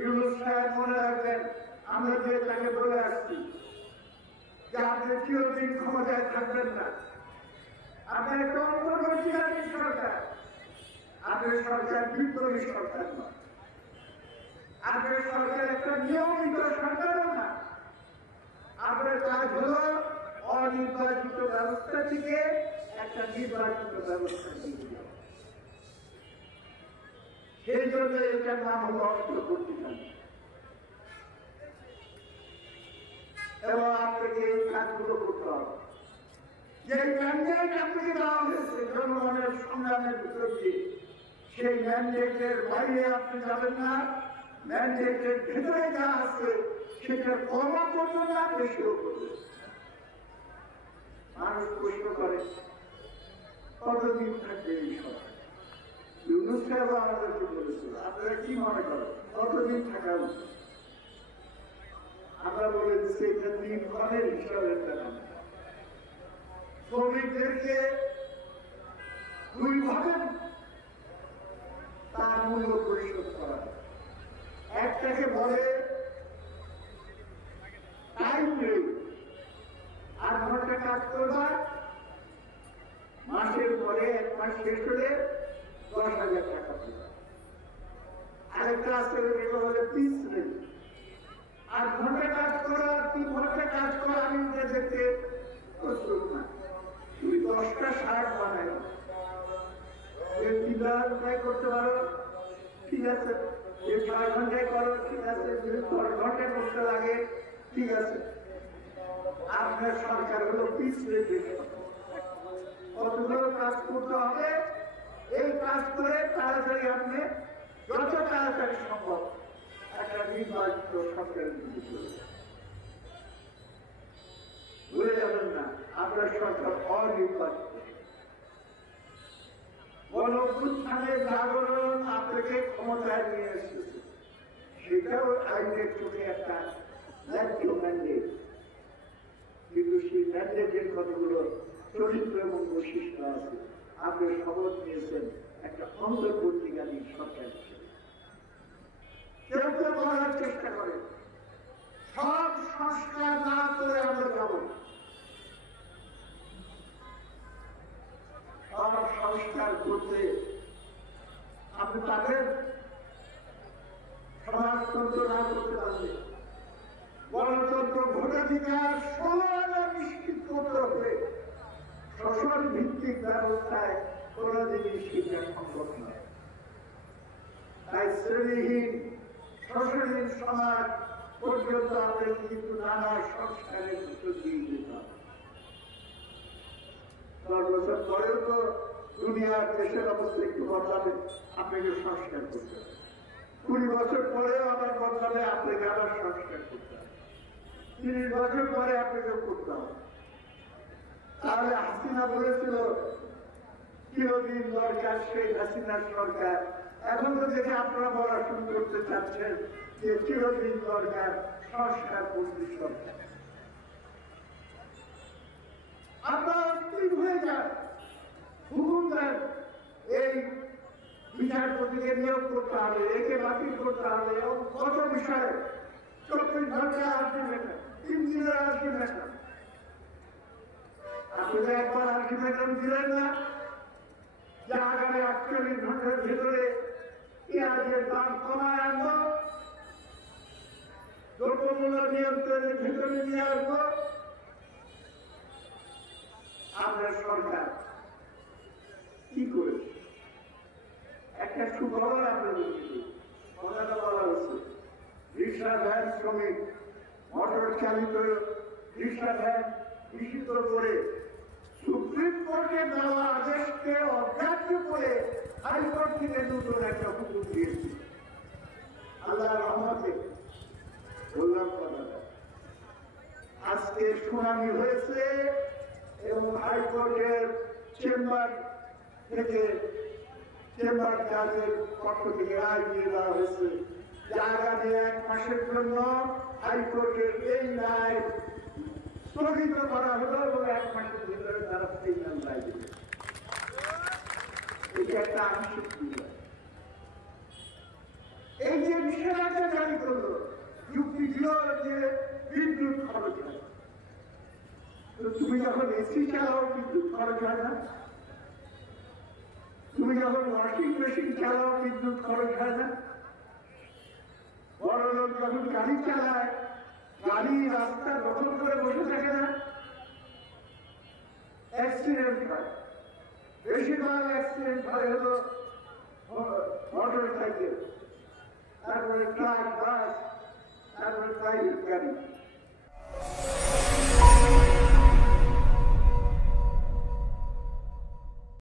ইউনূস সাহেব মনে রাখবেন, আমরা যে তাকে বলে আসছি যে আপনি চিরদিন ক্ষমতায় থাকবেন না, আপনার একটা অন্তর্বর্তীকালীন সরকার, আপনার সরকার বিপ্লবী সরকার নয়, আপনার সরকার একটা নিয়মিত সরকারও না। আপনার কাজ হল অনির্বাচিত ব্যবস্থা থেকে একটা নির্বাচিত ব্যবস্থা দিতে, সেই জন্য এটার নাম হল অন্তর্বর্তীকালীন। এবং আপনাকে এই কাজগুলো করতে হবে। যে ম্যান্ডেট আপনাকে দেওয়া হয়েছে জনগণের সংগ্রামের ভিতর দিয়ে, সেই ম্যান্ডেটের বাইরে আপনি যাবেন না। ম্যান্ডেটের ভেতরে যা আছে সেটার কর্ম করবেন না, বেশিও করবেন। মানুষ প্রশ্ন করে কতদিন থাকবে এই সরকার? ইউনূস সাহেব আমাদেরকে বলেছিল, আপনারা কি মনে করেন কতদিন থাকা উচিত? আমরা বলে দিচ্ছি এটা দিনক্ষণের হিসাবের টাকা। শ্রমিকদেরকে 2 ভাগে তার মূল্য পরিশোধ করা, একটাকে বলে টাইম রেট, 8 ঘন্টা কাজ করবা, মাসের পরে 1 মাস শেষ হলে 10,000 টাকা পাবা। আরেকটা আছে এটা বলে পিস রেট, 8 ঘন্টা কাজ করা, 3 ঘন্টা কাজ করা। আমি দেখতে প্রস্তুত না, তুমি 10টা শার্ট বানাই 3,000 টাকায় করতে পারো, ঠিক আছে। 6 ঘন্টায় করো, ঠিক আছে। 10 ঘন্টা করতে লাগে, ঠিক আছে। আপনার সরকার হলো পিস রেটে, কতগুলো কাজ করতে হবে, এই কাজ করে তাড়াতাড়ি আপনি যত তাড়াতাড়ি সম্ভব একটা নির্বাচিত সরকারের দিকে ভুলে যাবেন না। আপনার সরকার অনির্বাচিত। গণঅভ্যুত্থানের জাগরণ আপনাকে ক্ষমতায় নিয়ে এসেছে, সেটাও আইনের চোখে একটা ন্যায্য ম্যান্ডেট। কিন্তু সেই ম্যান্ডেটের কতগুলো চরিত্র এবং বৈশিষ্ট্য আছে। আপনি শপথ নিয়েছেন একটা অন্তর্বর্তীকালীন সরকার হিসেবে। কেউ কেউ বলার চেষ্টা করে সব সংস্কার না করে আমরা যাব। সব সংস্কার করতে আপনি তাদের সমাজতন্ত্র না করতে পারলে, গণতন্ত্র ভোটাধিকার 16 নিশ্চিত করতে হবে, শোষণ ভিত্তিক ব্যবস্থায় কোনদিনই সেটা সম্ভব নয়। তাই শ্রেণীহীন শোষণহীন সমাজ পর্যন্ত আমাদের কিন্তু নানা সংস্কারের ভিতর দিয়ে যেতে হবে। 10 বছর পরেও তো দুনিয়ার দেশের অবস্থা একটু বদলাবে, আপনাকে সংস্কার করতে হবে। 20 বছর পরেও আবার বদলাবে, আপনাকে আবার সংস্কার করতে হবে। 30 বছর পরে আপনাকে করতে হবে। তাহলে হাসিনা বলেছিল চিরদিন দরকার শেখ হাসিনার সরকার, এখন তো দেখে আপনারা বলা শুরু করতে চাচ্ছেন যে চিরদিন দরকার সংস্কার করতে সরকার। আপনারা অস্থির হয়ে যান, হুকুম দেন এই বিচারপতিকে নিয়োগ করতে হবে, একে বাতিল করতে হবে, এবং কত বিষয়ে 24 ঘন্টা আলটিমেটাম, 3 দিনের আলটিমেটাম। আপনি তো একবার আলটিমেটাম দিলেন না যে আগামী 48 ঘন্টার ভিতরে পেঁয়াজের দাম কমায় আনবো, দ্রব্যমূল্য নিয়ন্ত্রণের ভিতরে নিয়ে আসবো। আপনার সরকার কি করে? একটা সুখবর আপনাদের কথাটা বলা হচ্ছে, রিক্সা ভ্যান শ্রমিক মোটর চালিত রিক্সা ভ্যান নিষিদ্ধ করে সুপ্রিম কোর্টে দেওয়া আদেশকে অগ্রাহ্য করে হাইকোর্ট থেকে নতুন একটা হুকুম দিয়েছে। আল্লাহর রহমতে বললাম কথাটা, আজকে শুনানি হয়েছে এবং হাইকোর্টের চেম্বার জাজের পক্ষ থেকে রায় দিয়ে দেওয়া হয়েছে যে আগামী 1 মাসের জন্য হাইকোর্টের এই রায় স্থগিত করা হলো এবং 1 মাসের ভিতরে তারা ফাইনাল রায় দেবে। এটা একটা আংশিক বিষয়। এই যে নিষেধাজ্ঞা ছিল যে বিদ্যুৎ খরচ হয়। তো তুমি যখন এসি চালাও বিদ্যুৎ খরচ হয় না, তুমি যখন ওয়াশিং মেশিন চালাও বিদ্যুৎ খরচ হয় না, বড় লোক যখন গাড়ি চালায় গাড়ি রাস্তা দখল করে বসে থাকে না, অ্যাক্সিডেন্ট হয়। বেশিরভাগ অ্যাক্সিডেন্ট হয় হলো মোটর সাইকেল, তারপরে ট্রাক, বাস, তারপরে প্রাইভেট গাড়ি।